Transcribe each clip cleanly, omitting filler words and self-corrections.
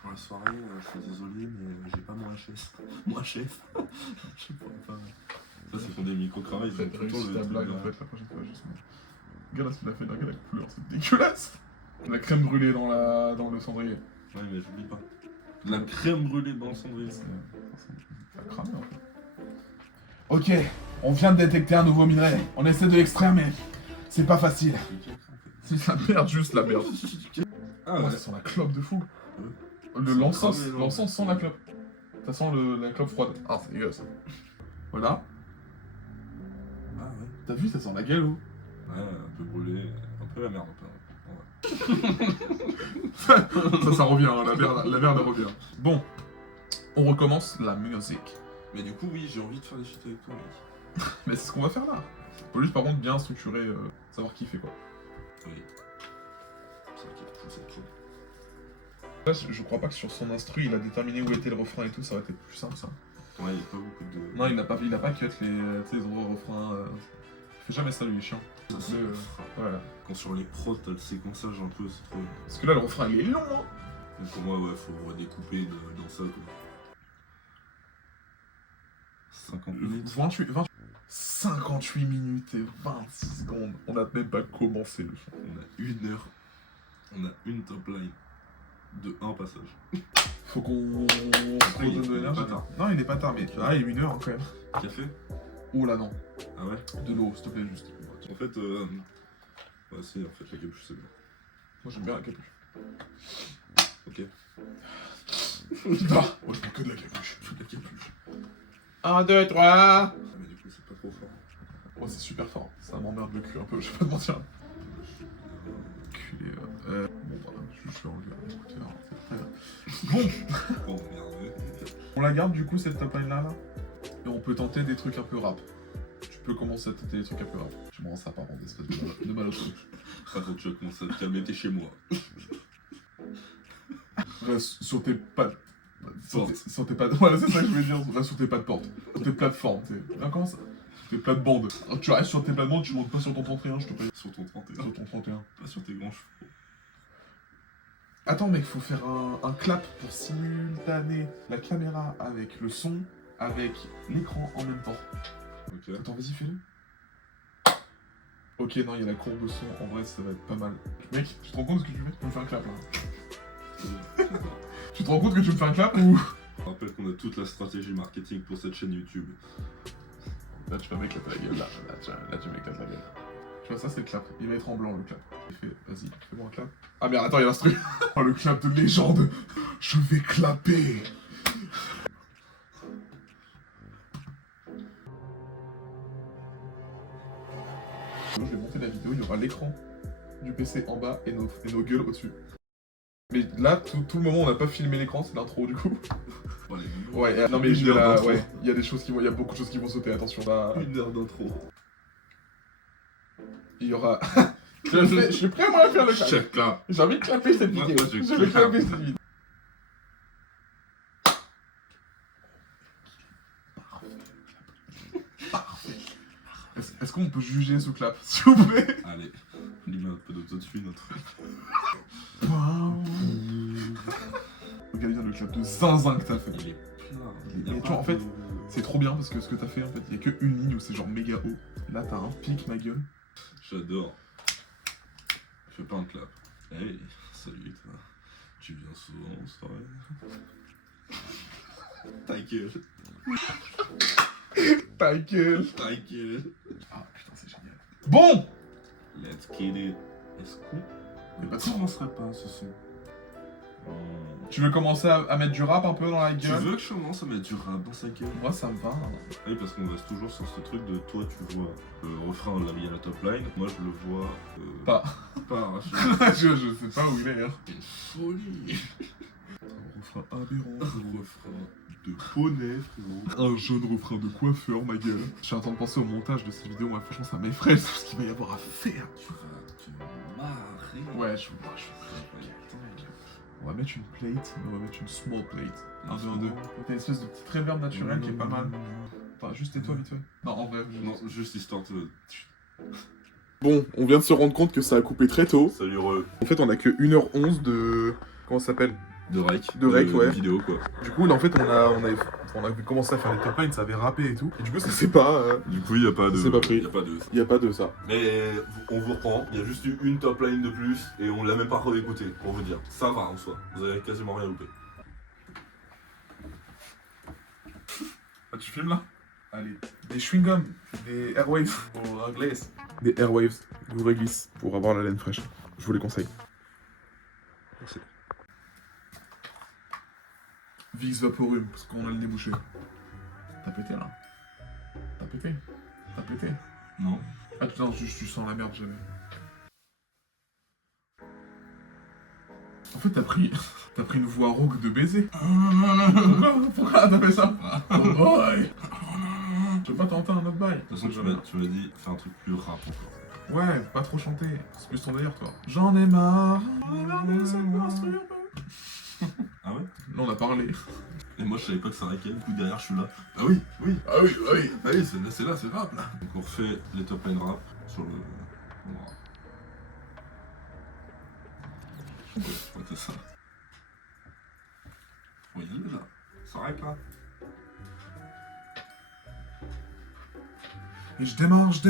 pour la soirée, je suis désolé, mais j'ai pas mon HS. Mon chef. Je sais pas. Ça, c'est pour des micro-cravats, ils ont tout le temps Réussis le ta truc blague là. en fait la prochaine fois, juste. Regarde ce qu'il a fait, regarde la couleur, c'est dégueulasse. La crème brûlée dans le cendrier. Ouais, mais j'oublie pas. De la crème brûlée dans le cendrier. Ça a cramé en fait. Ok, on vient de détecter un nouveau minerai. On essaie de l'extraire, mais c'est pas facile. C'est la merde, juste la merde. Ah Oh, ouais. ça sent la clope de fou. Ça L'encens cramé, non. l'encens sent la clope. Ça sent la clope froide. Ah, c'est dégueulasse. Voilà. Ah ouais. T'as vu, ça sent la galou. Ouais, un peu brûlé, un peu la merde, un peu. Ça revient, hein, la merde elle revient. Bon, on recommence la musique. Mais du coup, oui, j'ai envie de faire des shit avec toi, mec. Mais c'est ce qu'on va faire là. Faut juste par contre bien structurer, savoir qui fait quoi. Oui. C'est vrai qu'il est cool cette chose. Là, je crois pas que sur son instru, il a déterminé où était le refrain et tout, ça aurait été plus simple ça. Ouais, il y a pas beaucoup de. Non, il n'a pas cut les endroits refrains. Il fait jamais ça lui, il est chiant. Ça, c'est Voilà. Quand sur les prods, t'as le séquençage un peu, c'est trop. Parce que là, le refrain il est long, hein. Donc pour moi, ouais, faut redécouper dans ça, quoi. 50 minutes. 58 minutes et 26 secondes. On n'a même pas commencé le chant. On a 1 heure. On a une top line de un passage. Faut qu'on Après, il redonne est de l'énergie. pas tard. Non, il est pas tard, mais ah, il est 1 heure hein, quand même. Café? Oh là non, Ah ouais? de l'eau, s'il te plaît, juste. En fait, bah si, en fait, la capuche, c'est bien. Moi j'aime bien la capuche. Ok. Moi je prends que de la capuche. La capuche. 1, 2, 3. Ah, mais du coup, c'est pas trop fort. Oh, c'est super fort. Ça m'emmerde le cul un peu, je vais pas te mentir. Culé. Bon, bah, je vais enlever l'écouteur. Bon, Oh merde. on la garde du coup cette top line là. Et on peut tenter des trucs un peu rap. Tu peux commencer à tenter des trucs un peu rap. Je me rends ça par contre, espèce de malotru. Attends, tu vas commencer à te calmer, t'es chez moi. Reste sur tes pattes. Porte. Sur tes pattes. Voilà, c'est ça que je voulais dire. Reste sur tes pas de porte. Sur tes plateformes. Ah, comment ça? Sur tes plates-bandes. Alors, tu restes sur tes plates-bandes, tu montes pas sur ton 31, je te paye. Sur ton 31. Sur ton 31. Pas sur tes grands chevaux. Attends, mec, faut faire un clap pour simultaner la caméra avec le son, avec l'écran en même temps. Ok. Attends, vas-y, fais-le. Ok, non, il y a la courbe de son. En vrai, ça va être pas mal. Mec, tu te rends compte de ce que tu fais? Tu me fais un clap là. Tu te rends compte que tu me fais un clap ou? Je rappelle qu'on a toute la stratégie marketing pour cette chaîne YouTube. Là, tu vas m'éclater la gueule, là, tu m'éclates la gueule. Tu vois, ça, c'est le clap. Il va être en blanc, le clap. Il fait, vas-y, fais-moi un clap. Ah merde, attends, il y a l'instru. Oh, le clap de légende. Je vais clapper. Je vais monter la vidéo, il y aura l'écran du PC en bas et nos gueules au-dessus. Mais là, tout le moment, on n'a pas filmé l'écran, c'est l'intro du coup. Ouais, non mais Une heure d'intro. ouais, il y a beaucoup de choses qui vont sauter, attention là. 1 heure d'intro. Il y aura... je suis prêt moi à faire le clap. Check là. J'ai envie de clapper cette Moi, vidéo. je Je vais clap. clapper cette vidéo. Parfait. Est-ce qu'on peut juger ce clap, s'il vous plaît? Allez, on lui met un peu d'autotune, notre. Regarde bien le clap de zinzin que t'as fait. Il est plein. Mais tu vois, en fait, c'est trop bien parce que ce que t'as fait, en fait, il y a que une ligne où c'est genre méga haut. Là, t'as un pic, ma gueule. J'adore. Fais pas un clap. Hey, salut toi. Tu viens souvent en soirée? Ta gueule. Ta gueule. Ta gueule. Ah putain, c'est génial. Bon. Let's get it. Est-ce qu'on Mais pas de ne son. commencerait pas ce son? Tu veux commencer à mettre du rap un peu dans la Tu gueule? veux que je commence à mettre du rap dans sa gueule? Moi, ça me va. Oui, parce qu'on reste toujours sur ce truc de toi, tu vois le refrain là, il y a la top line. Moi, je le vois. Pas. Pas arraché. je sais pas où il est. Hein. C'est une folie. Un refrain aberrant. Un refrain de poney, frérot. Un jeune refrain de coiffeur, ma gueule. Je suis en train de penser au montage de cette vidéo, moi franchement ça m'effraie tout ce qu'il va y avoir à faire. Tu vas te marrer. Ouais, je suis prêt. On va mettre une plate, mais on va mettre une small plate. 1, 2, 1, 2. T'as une espèce de petite reverb naturelle qui est pas mal. Enfin, juste tais-toi vite fait. Non, en vrai. Non, juste histoire de. Bon, on vient de se rendre compte que ça a coupé très tôt. Salut, re. En fait, on a que 1h11 de... Comment ça s'appelle? De rec. De rec, ouais. De vidéo, quoi. Du coup, là, en fait, on avait commencé à faire les top lines, ça avait rappé et tout. Et du coup, ça c'est pas... Du coup, il n'y a pas de. C'est pas pris. Y a pas de. Il y a pas de ça. Mais on vous reprend, il y a juste eu une top line de plus et on l'a même pas réécouté pour vous dire. Ça va en soi, vous avez quasiment rien loupé. Ah, tu filmes là? Allez. Des chewing-gums, des airwaves pour anglais. Des airwaves, vous réglisse pour avoir la laine fraîche. Je vous les conseille. Merci. Vicks Vaporub, parce qu'on a le nez bouché. T'as pété là? T'as pété? T'as pété? Non. Ah putain, tu sens la merde jamais. En fait, t'as pris une voix rauque de baiser. Pourquoi t'as fait ça? Oh boy! Tu veux pas tenter un autre bail? De toute façon, tu m'as dit, fais un truc plus rap encore. Ouais, pas trop chanter. C'est plus ton délire, toi. J'en ai marre. J'en ai marre de cette monstrueuse. Ah ouais? Là, on a parlé. Et moi, je savais pas que ça raquait, du coup, derrière, je suis là. Ah oui, oui, Ah oui, ah oui. ah oui, c'est là, c'est rap là. Donc, on refait les top line rap sur le. Bon. Ouais, je crois que c'est ça. Faut y aller là. Ça règle là. Et je démarre. Ça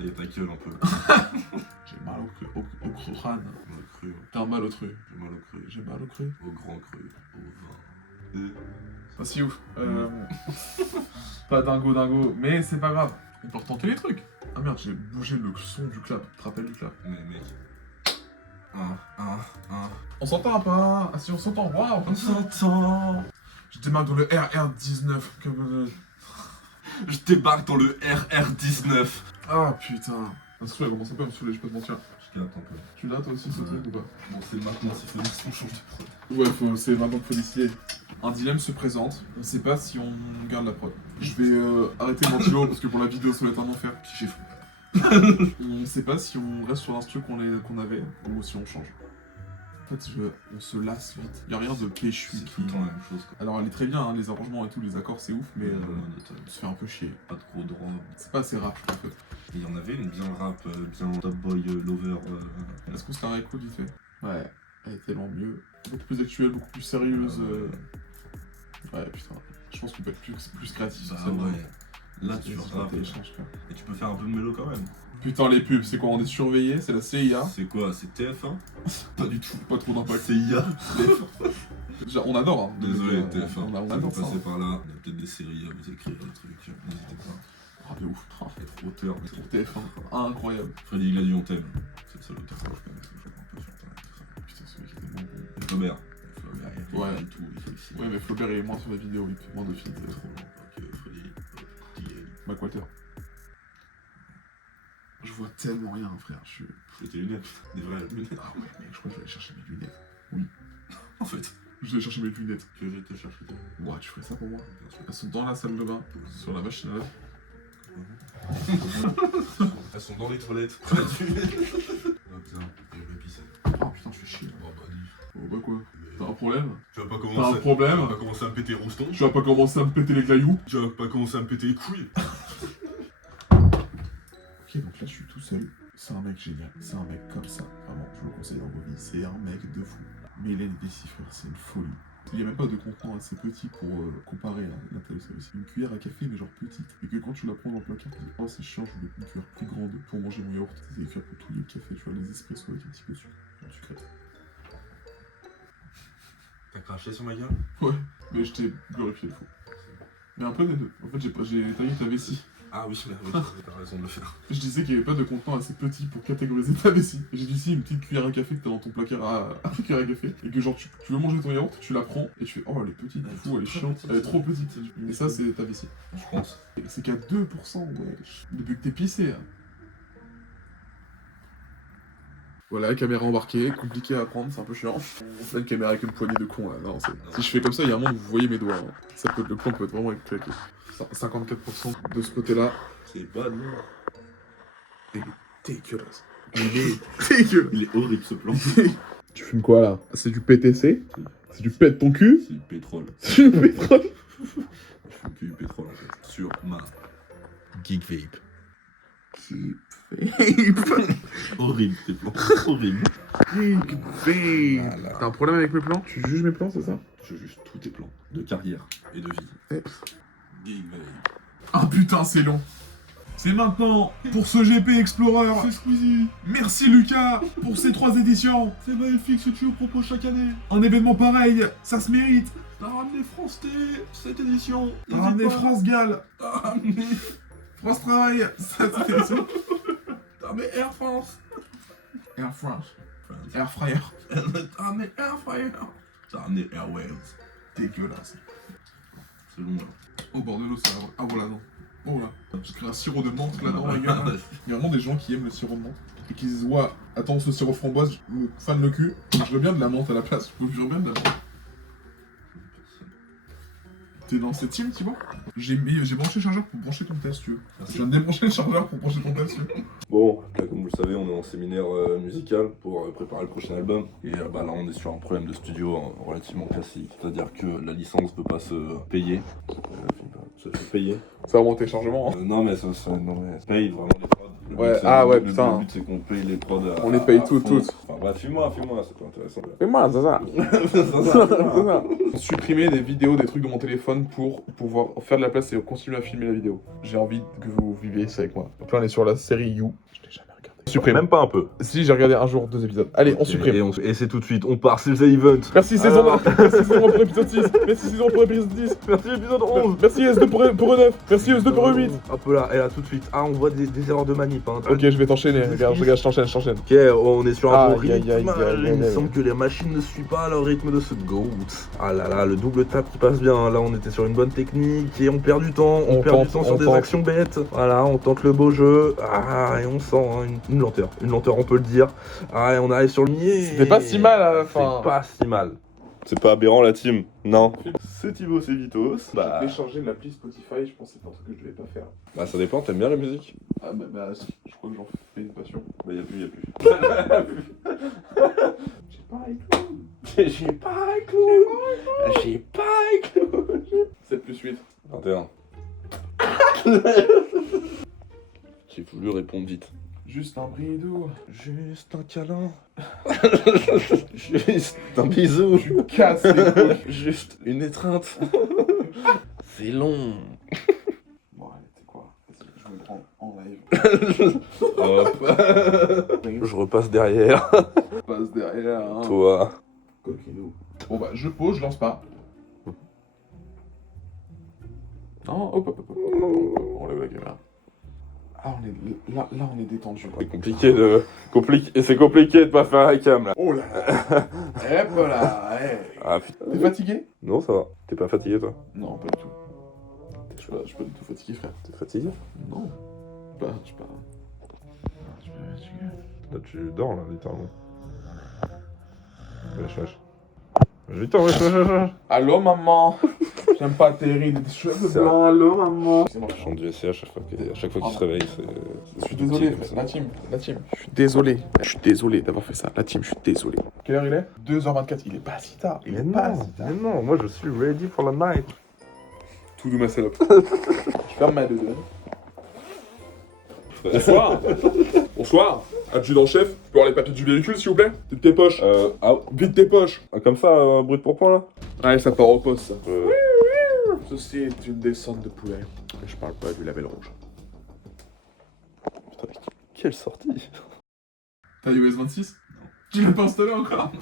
y est, ta gueule un peu. J'ai mal au crâne. Mal au cru. T'as mal au cru. J'ai mal au cru. J'ai mal au cru. Au grand cru. Au vin. Pas si ouf. Pas dingo, mais c'est pas grave. On peut retenter les trucs. Ah merde, j'ai bougé le son du clap. Tu te rappelles du clap? Mais mec. On s'entend pas? Ah si, on s'entend, waouh! On s'entend. Je démarre dans le RR19. Je débarque dans le RR19. Ah putain. Ça se elle commence un peu à me saouler, je peux te mentir. Je capte un peu. Tu l'as toi aussi ce truc ou pas? Bon, c'est maintenant, c'est fini, on change de prod. Ouais, c'est maintenant qu'il faut décider. Un dilemme se présente, on sait pas si on garde la prod. Je vais arrêter le ventilo parce que pour la vidéo ça va être un enfer. J'ai fou. On sait pas si on reste sur l'instru qu'on avait ou si on change. En fait, on se lasse vite. Y'a rien de péchu C'est qui... tout le temps la même chose quoi. Alors elle est très bien, hein, les arrangements et tout, les accords c'est ouf, mais on se fait un peu chier. Pas trop droit. C'est pas assez rap en fait. Il y en avait une bien rap, bien top boy lover. Est-ce qu'on se la réécoute vite fait? Ouais, elle est tellement mieux. Beaucoup plus actuelle, beaucoup plus sérieuse. Ouais, putain. Je pense qu'on peut être plus créatif sur Bah celle-là. ouais. Là tu Vas-y, rappes. télécharge, quoi. Et tu peux faire un peu de mélo quand même. Putain, les pubs, c'est quoi? On est surveillé, c'est la CIA. C'est quoi? C'est TF1? Pas du tout. Pas trop d'impact. CIA. Déjà, on adore, hein. Désolé Donc, TF1. on Si adore vous ça. passez par là, il y a peut-être des séries à vous écrire, des trucs. N'hésitez pas. Ah, de ouf. Ah, Être auteur. pour TF1, incroyable. Freddy Gladieux, on t'aime. C'est le seul auteur que je connais. Je un peu sur internet. Putain, celui qui était bon. Et Flaubert. Flaubert, il Ouais. fait tout. Il fait le cinéma. Ouais, mais Flaubert est moins sur la vidéo, il fait moins de films. Trop long. Ok, Freddy. Tigel. McWalter. Je vois tellement rien, frère. Je suis. Fais tes lunettes. Des vraies lunettes. Ah ouais, mec, je crois que je vais aller chercher mes lunettes. Oui. En fait. Je vais aller chercher mes lunettes. Que je vais te chercher. Ouah, tu ferais ça pour moi? Bien sûr. Elles sont dans la salle de bain, sur la machine à laver. Elles sont dans les toilettes. Près du. Ah putain, je vais pisser. Oh putain, je fais chier. Oh bah dis. Oh bah quoi? T'as un problème? Tu vas pas T'as un commencer. problème? Tu vas pas commencer à me péter rouston. Tu vas pas commencer à me péter les glailloux? Tu vas pas commencer à me péter les couilles. Ok, donc là je suis tout seul. C'est un mec génial. C'est un mec comme ça. Vraiment, je le conseille dans vos vies. C'est un mec de fou. Mais il a des chiffres, c'est une folie. Il n'y a même pas de contenant assez petit pour comparer à l'intérieur. C'est aussi une cuillère à café, mais genre petite. Et que quand tu la prends dans le placard, tu dis oh c'est chiant, je voulais une cuillère plus grande pour manger mon yaourt. C'est des cuillères pour touiller le café, tu vois, les espressos avec un petit peu de sucre. Non, sucré. T'as craché sur ma gueule? Ouais, mais je t'ai glorifié le faux. Mais un peu des deux. En fait, j'ai taillé ta vessie. Ah oui, merde, oui, t'as raison de le faire. Je disais qu'il n'y avait pas de contenant assez petit pour catégoriser ta vessie. Et j'ai dit si, une petite cuillère à café que t'as dans ton placard à cuillère à café. Et que genre tu veux manger ton yaourt, tu la prends et tu fais oh elle est petite, du coup elle est chiante, elle est trop petite. Et ça c'est ta vessie. Je pense. Et c'est qu'à 2%, wesh. Depuis que t'es pissé. Hein. Voilà, caméra embarquée, compliqué à prendre, c'est un peu chiant. On a une caméra avec une poignée de con là. Non, si je fais comme ça, il y a un moment où vous voyez mes doigts. Hein. Ça peut, le plan peut être vraiment claqué. 54% de ce côté-là. C'est pas non. Il est dégueulasse. Il est dégueulasse. Il est horrible ce plan. Tu fumes quoi là? C'est du PTC? C'est du pète ton cul? C'est du pétrole. C'est du pétrole? Je fume que du pétrole en fait. Sur ma Geek Vape. Keep Horrible tes plans. Horrible. T'as un problème avec mes plans? Tu juges mes plans, c'est ça? Je juge tous tes plans de carrière et de vie. Big babe. Ah putain, c'est long. C'est maintenant pour ce GP Explorer. C'est Squeezie. Merci Lucas pour ces 3 éditions. C'est magnifique ce que tu nous proposes chaque année. Un événement pareil, ça se mérite. T'as ramené France T cette édition. T'as ramené France Gall. T'as ramené France Travail, cette édition. T'as ramené Air France. Air France. Air Fryer. T'as ramené Air Fryer. T'as ramené Airways. Dégueulasse. C'est long là. Au bord de l'eau, ça va. Ah voilà, non. Oh là. J'ai créé un sirop de menthe là-dedans, les gars. Il y a vraiment des gens qui aiment le sirop de menthe. Et qui se disent, ouais, attends, ce sirop framboise, je me fane le cul. Je veux bien de la menthe à la place. Je veux bien de la menthe. T'es dans cette team, Thibaut? J'ai branché le chargeur pour brancher ton test, tu veux. Je viens de débrancher le chargeur pour brancher ton test, tu veux. Bon, là comme vous le savez, on est en séminaire musical pour préparer le prochain album. Et bah, là on est sur un problème de studio relativement classique. C'est-à-dire que la licence ne peut pas se payer. Se fait payer. Ça va monter le chargement. Non mais ça paye vraiment les prods. Le Ouais, but, ah ouais, le putain. Le but c'est qu'on paye les prods à, On les paye à toutes, fond. toutes. Enfin bref, fuis-moi, c'est pas intéressant. Fais-moi, c'est ça. C'est ça. Supprimer des vidéos, des trucs de mon téléphone pour pouvoir faire de la place et continuer à filmer la vidéo. J'ai envie que vous viviez ça avec moi. Donc là, on est sur la série You. Je l'ai jamais regardé. Supprime. Même pas un peu. Si, j'ai regardé un jour 2 épisodes. Allez, on supprime. Et c'est tout de suite, on part, c'est le event. Merci saison 1. Merci saison 1 pour épisode 6. Merci saison 1 pour épisode 10. Merci épisode 11. Merci S2 pour 9. Merci S2 pour 8. Hop là, et là tout de suite. Ah, on voit des erreurs de manip. Hein. Ok, je vais t'enchaîner. Regarde, je t'enchaîne. Ok, on est sur un bon Aïe, aïe, aïe, rythme. aïe, Il me aïe. semble que les machines ne suivent pas le rythme de ce GOAT. Ah là là, le double tap qui passe bien. Là, on était sur une bonne technique et on perd du temps. On perd du temps sur des actions bêtes. Voilà, on tente le beau jeu. Ah, et on sent hein, une lenteur. Une lenteur, on peut le dire. Ah, et on arrive sur le nier. C'était pas si mal à la fin. C'est pas si mal. C'est pas aberrant la team, non. C'est Thibaut, c'est Vitos. Bah, télécharger l'appli Spotify, je pense que c'est un truc que je devais pas faire. Bah ça dépend, t'aimes bien la musique? Ah bah je crois que j'en fais une passion. Bah y'a plus. J'ai pas éclos. 7 plus 8. 21. J'ai voulu répondre vite. Juste un bridou. Juste un câlin. Juste un bisou. Tu casses les couilles. Juste une étreinte. C'est long. Bon allez, t'es quoi? Je me prends en live. Hop. Je repasse derrière. Passe derrière, hein. Toi. Coquinou. Bon bah je pose, je lance pas. Non, hop. On lève la caméra. Ah, là, on est détendu. Quoi. C'est compliqué de pas faire la cam là. Oh là là. Hop là. Ah putain. T'es fatigué? Non, ça va. T'es pas fatigué toi? Non, pas du tout. Je suis pas du tout fatigué, frère. T'es fatigué? Non. Je suis pas fatigué. Là, tu dors là, littéralement. Wesh. Putain, wesh. Allô, maman. J'aime pas tes rides, des cheveux blancs. Allô, maman. Je chante du SC à chaque fois qu'il se réveille. Je suis désolé, la team. Je suis désolé d'avoir fait ça. La team, je suis désolé. Quelle heure il est? 2h24. Il est pas si tard. Mais non, moi je suis ready for the night. Tout doux ma salope. Je ferme ma deuxième. Bonsoir. Adjudant-chef, tu peux avoir les papiers du véhicule, s'il vous plaît? Vite tes poches. Vite tes poches. Comme ça, brut pour point là? Ouais, ça part au poste, ça. Ceci est une descente de poulet. Je parle pas du label rouge. Putain, quelle sortie! T'as iOS 26? Tu l'as pas installé encore?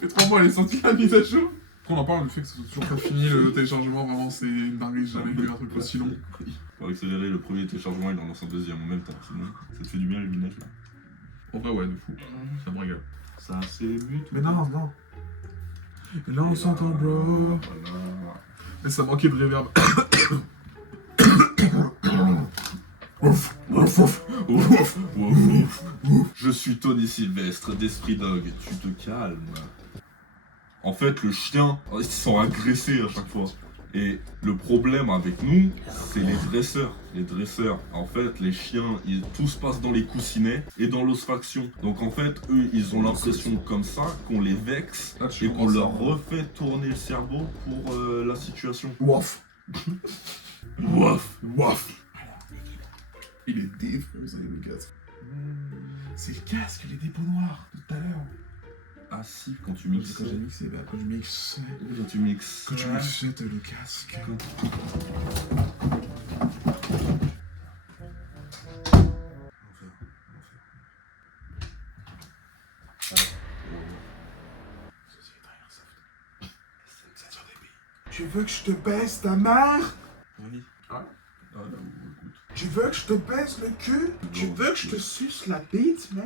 Fait 3 mois, elle est sortie la mise à jour. On en parle du fait que c'est toujours pas fini le téléchargement, vraiment c'est une dinguerie, j'ai jamais vu un truc aussi long. Pour accélérer le premier téléchargement, il en lance un deuxième en même temps, c'est bon. Ça te fait du bien les lunettes là? En vrai ouais, de fou. Ça me régale. Ça c'est les buts. Mais non. Et là on s'entend bro. Voilà. Mais ça manquait de reverb. Je suis Tony Sylvestre d'Esprit Dog, tu te calmes. En fait, le chien, ils sont agressés à chaque fois. Et le problème avec nous, c'est les dresseurs. Les dresseurs, en fait, les chiens, tout se passe dans les coussinets et dans l'osfaction. Donc en fait, eux, ils ont l'impression comme ça, qu'on les vexe et qu'on leur refait tourner le cerveau pour la situation. Waf. Waf. Il est défoncé, le gars. C'est le casque, les dépôts noirs, de tout à l'heure. Ah si, quand tu mixes. Quand j'ai mixé, bah quand je mixais. Quand tu mixes. Quand tu mixais, t'as le casque. Tu veux que je te baisse ta mère? Oui. Ouais. Ah là, écoute. Tu veux que je te baisse le cul? Tu veux que je te suce la bite, mec?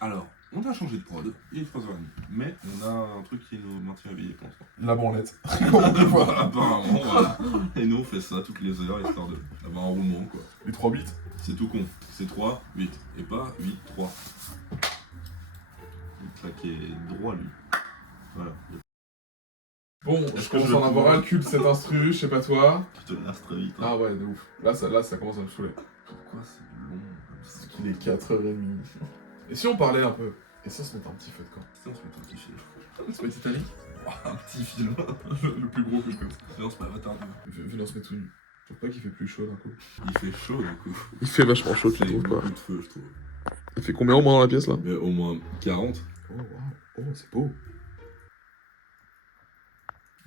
Alors, on a changé de prod, il est 3h30, mais on a un truc qui nous maintient éveillés pour l'instant. La branlette. Apparemment, voilà. Et nous on fait ça toutes les heures, histoire d'avoir un roulement, quoi. Les 3 bits. C'est tout con, c'est 3, 8, et pas 8, 3. Il claquait droit, lui. Voilà. Bon, Est-ce je que je commence vais à en avoir pouvoir- un cul de cet instru, je sais pas toi. Tu te lasses très vite. Hein. Ah ouais, de ouf. Là, ça commence à me saouler. Pourquoi c'est long comme ça? Parce qu'il est 4h30. Et si on parlait un peu? Et si on se mettait un petit feu de camp? Putain, on se met un petit film. On se met Titanic? Un petit film. Le plus gros film comme ça. Mais on se met Avatar 2. Viens, on se met tout nu. Je trouve pas qu'il fait plus chaud d'un coup. Il fait chaud, du coup. Il fait vachement chaud, C'est beaucoup de feu, je trouve. Il fait combien au moins dans la pièce là? Mais au moins 40. Oh, wow. Oh, c'est beau.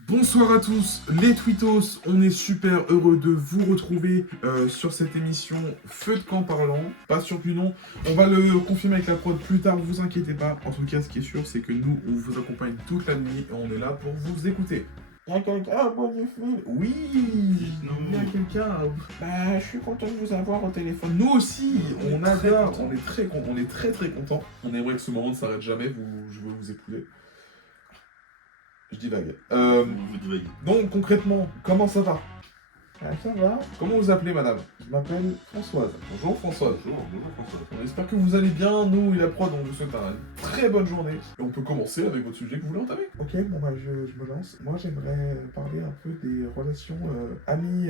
Bonsoir à tous, les Twittos, on est super heureux de vous retrouver sur cette émission Feu de camp parlant, pas sûr du nom, on va le confirmer avec la prod plus tard, vous inquiétez pas, en tout cas ce qui est sûr c'est que nous on vous accompagne toute la nuit et on est là pour vous écouter. Y'a quelqu'un, moi j'ai fait. Oui, il y a quelqu'un. Bah, je suis content de vous avoir au téléphone. Nous aussi, on adore, on est très très content. On aimerait que ce moment ne s'arrête jamais, je veux vous écouter. Je divague. Vous divaguez. Donc concrètement, comment ça va? Ça va. Comment vous appelez madame? Je m'appelle Françoise. Bonjour Françoise. Bonjour François. On espère que vous allez bien, nous et la prod, on vous souhaite une très bonne journée. Et on peut commencer avec votre sujet que vous voulez entamer. Ok, bon bah je me lance. Moi j'aimerais parler un peu des relations amis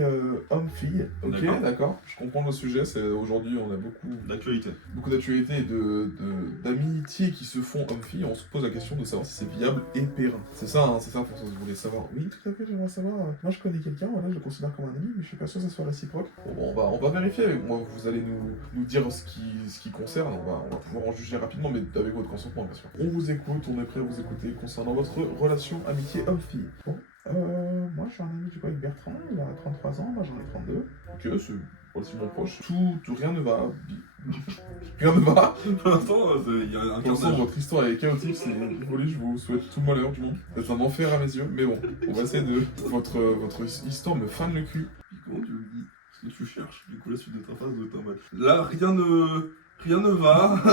homme-fille. Ok, d'accord. Je comprends le sujet, c'est aujourd'hui on a D'actualité. beaucoup d'actualités et d'amitiés qui se font homme-fille. On se pose la question de savoir si c'est viable et périn. C'est ça Françoise, vous voulez savoir? Oui, tout à fait, j'aimerais savoir. Moi je connais quelqu'un, voilà, je le considère comme un ami, mais je suis pas sûr que ça soit réciproque. Bon, on va vérifier avec moi, vous allez nous dire ce qui concerne, on va pouvoir en juger rapidement, mais avec votre consentement bien sûr. On vous écoute, on est prêt à vous écouter concernant votre relation amitié homme-fille. Bon, moi je suis un ami du coup avec Bertrand, il a 33 ans, moi j'en ai 32. Ok, c'est relativement proche. Rien ne va. Rien ne va. Pour l'instant, il y a un Pour l'instant, carnage. votre histoire est chaotique, si vous voulez, je vous souhaite tout le malheur du monde. C'est un enfer à mes yeux, mais bon, on va essayer de. Votre histoire me fane le cul. Comment tu le dis? Ce que tu cherches, du coup la suite de ta phrase doit être un mal. Là, rien ne va.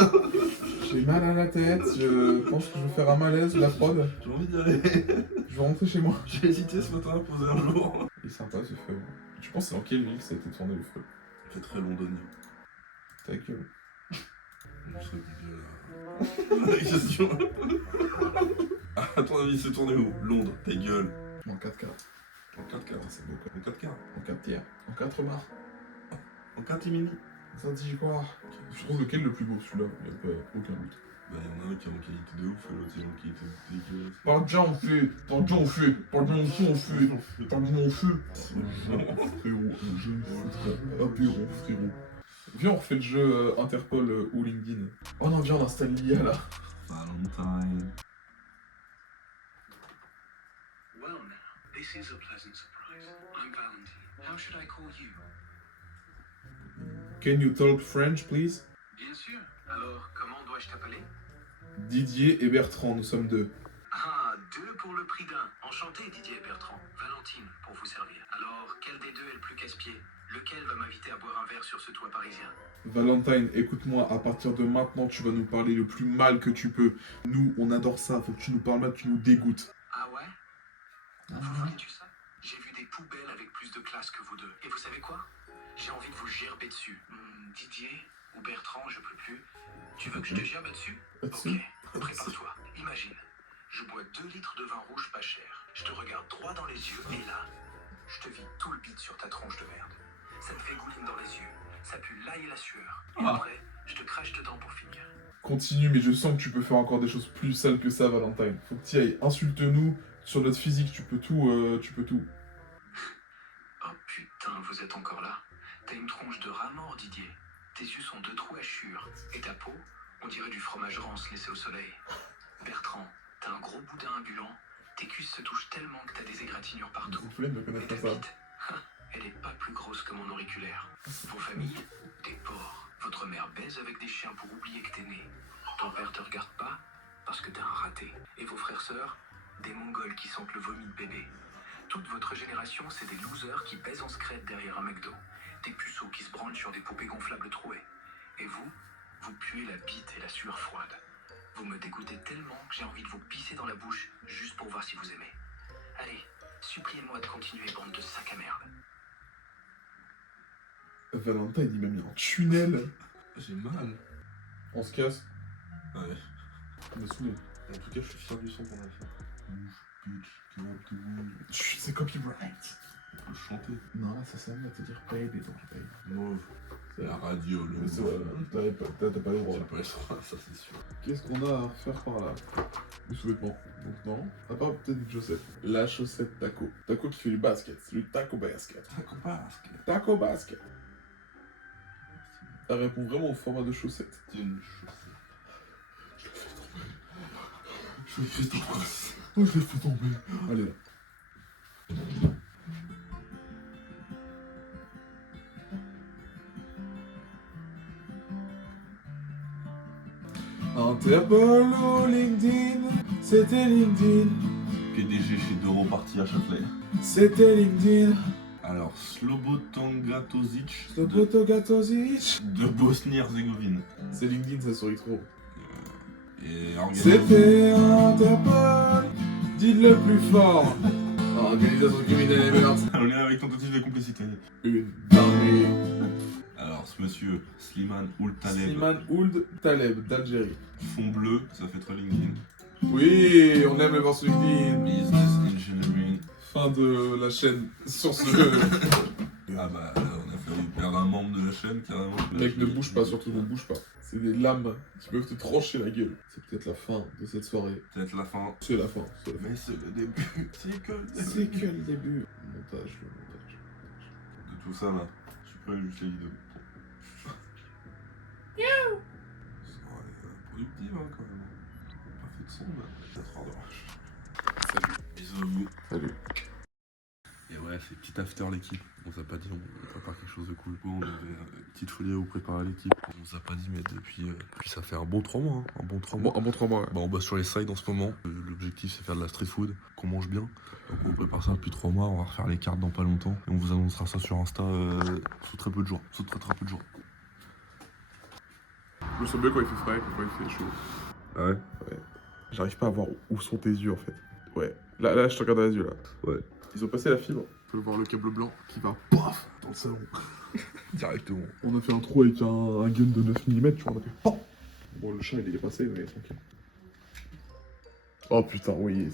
J'ai mal à la tête, je pense que je vais faire un malaise, la prod. J'ai envie d'y aller. Je vais rentrer chez moi. J'ai hésité ce matin à poser un jour. Il est sympa ce feu. Tu penses c'est dans quelle ville que ça a été tourné le feu? Il fait très londonien. Ta gueule. Je serais combien là? La question. À ton avis, c'est tourné où? Londres, ta gueule. En 4K. En 4K. C'est beau quoi. En 4K. En 4 tiers. En 4 mars. En 4 mini. Ça dit quoi? Je trouve lequel le plus beau celui-là? Il n'y a pas aucun doute. Bah, il y en a un qui est en qualité de ouf et l'autre il est en qualité dégueulasse. Pardon, mon feu. Frérot, apéro, frérot. Viens, on refait le jeu Interpol ou LinkedIn. Oh non, viens, on installe l'IA là. Valentine. Well now, this is a pleasant surprise. I'm Valentine. How should I call you? Can you talk French, please? Bien sûr. Alors, comment dois-je t'appeler? Didier et Bertrand, nous sommes deux. Ah, deux pour le prix d'un. Enchanté, Didier et Bertrand. Valentine, pour vous servir. Alors, quel des deux est le plus casse-pied? Lequel va m'inviter à boire un verre sur ce toit parisien? Valentine, écoute-moi, à partir de maintenant, tu vas nous parler le plus mal que tu peux. Nous, on adore ça, faut que tu nous parles mal, tu nous dégoûtes. Ah ouais? Vous voulez du ça? J'ai vu des poubelles avec plus de classe que vous deux. Et vous savez quoi? J'ai envie de vous gerber dessus. Didier ou Bertrand, je peux plus. Tu veux que je te gerbe dessus? Là-dessus? Ok, prépare-toi. Imagine, je bois 2 litres de vin rouge pas cher. Je te regarde droit dans les yeux et là, je te vide tout le bide sur ta tronche de merde. Ça te fait gouline dans les yeux. Ça pue l'ail et la sueur. Et après, je te crache dedans pour finir. Continue, mais je sens que tu peux faire encore des choses plus sales que ça, Valentine. Faut que tu ailles. Insulte-nous sur notre physique, tu peux tout, Oh putain, vous êtes encore là. T'as une tronche de rat mort, Didier. Tes yeux sont 2 trous à chure. Et ta peau, on dirait du fromage rance laissé au soleil. Bertrand, t'as un gros boudin ambulant. Tes cuisses se touchent tellement que t'as des égratignures partout. C'est flemme de Et connaître ta pas ça. bite, elle est pas plus grosse que mon auriculaire. Vos familles, des porcs. Votre mère baise avec des chiens pour oublier que t'es né. Ton père te regarde pas parce que t'es un raté. Et vos frères-sœurs, des mongols qui sentent le vomi de bébé. Toute votre génération, c'est des losers qui baisent en secret derrière un McDo. Des puceaux qui se branlent sur des poupées gonflables trouées. Et vous puez la bite et la sueur froide. Vous me dégoûtez tellement que j'ai envie de vous pisser dans la bouche juste pour voir si vous aimez. Allez, suppliez-moi de continuer, bande de sacs à merde. Valentine, il m'a mis en tunnel. J'ai mal. On se casse. Ouais. On est saoulé. En tout cas, je suis fier du son qu'on a fait. Bouge, bitch, calme-toi. Chut, c'est copyright. On peut chanter. Non, là, ça sert à te dire baby dans l'oreille. Mauve. C'est la radio, le Mais c'est vrai, t'as pas le droit. J'ai pas le droit, ça c'est sûr. Qu'est-ce qu'on a à refaire par là? Le sous-vêtement. Donc non. À part peut-être une chaussette. La chaussette taco. Taco qui fait du basket. C'est du taco basket. Taco basket. Elle répond vraiment au format de chaussette. C'est une chaussette. Je le fais tomber. Oh, je l'ai fait tomber. Allez là. Interpol ou LinkedIn, c'était LinkedIn, PDG chez Doro Party à Châtelet. c'était LinkedIn. Alors, Slobodan Gatozic Slobodan Gatozic. de Bosnie-Herzégovine. C'est LinkedIn, ça sourit trop. Et organise... C'était Interpol, dites-le plus fort. Organisation criminelle émergente. En lien avec tentative de complicité. Une dinguerie. Alors, ce monsieur, Slimane Ould Taleb, Slimane Ould Taleb d'Algérie. fond bleu, ça fait très LinkedIn. Oui, on aime les voir sur LinkedIn. Business Engineering. Fin de la chaîne sur ce. Ah bah, on a failli perdre un membre de la chaîne, carrément. Mec, ne bouge pas, surtout ne bouge pas. C'est des lames qui peuvent te trancher la gueule. C'est peut-être la fin de cette soirée. Peut-être la fin. C'est la fin. C'est la fin. Mais c'est le début. C'est que le début. C'est que le début. Montage, le montage. De tout ça, là, je suis prêt à juste les vidéos. Productive, hein, quand même. Pas fait de son, mais 4 heures de rush. Salut. Bisous à vous. Salut. Et ouais, c'est petit after l'équipe. On vous a pas dit, on prépare quelque chose de cool. Bon, on avait une petite folie à vous préparer l'équipe. On vous a pas dit, mais depuis ça fait un bon 3 mois. Hein, un bon 3 mois. Un bon 3 mois, ouais. Bah, on bosse sur les sides en ce moment. L'objectif, c'est faire de la street food, qu'on mange bien. Donc on prépare ça depuis 3 mois. On va refaire les cartes dans pas longtemps. Et on vous annoncera ça sur Insta sous très peu de jours. Sous très peu de jours. Je me sens bien quand il fait frais, quand il fait chaud. Ah ouais? Ouais. J'arrive pas à voir où sont tes yeux en fait. Ouais. Là, je te regarde dans les yeux là. Ouais. Ils ont passé la fibre. Tu peux voir le câble blanc qui va paf dans le salon. Directement. On a fait un trou avec un gun de 9 mm, tu vois, on a fait paf. Bon, le chat il est passé, mais tranquille. Oh putain, oui.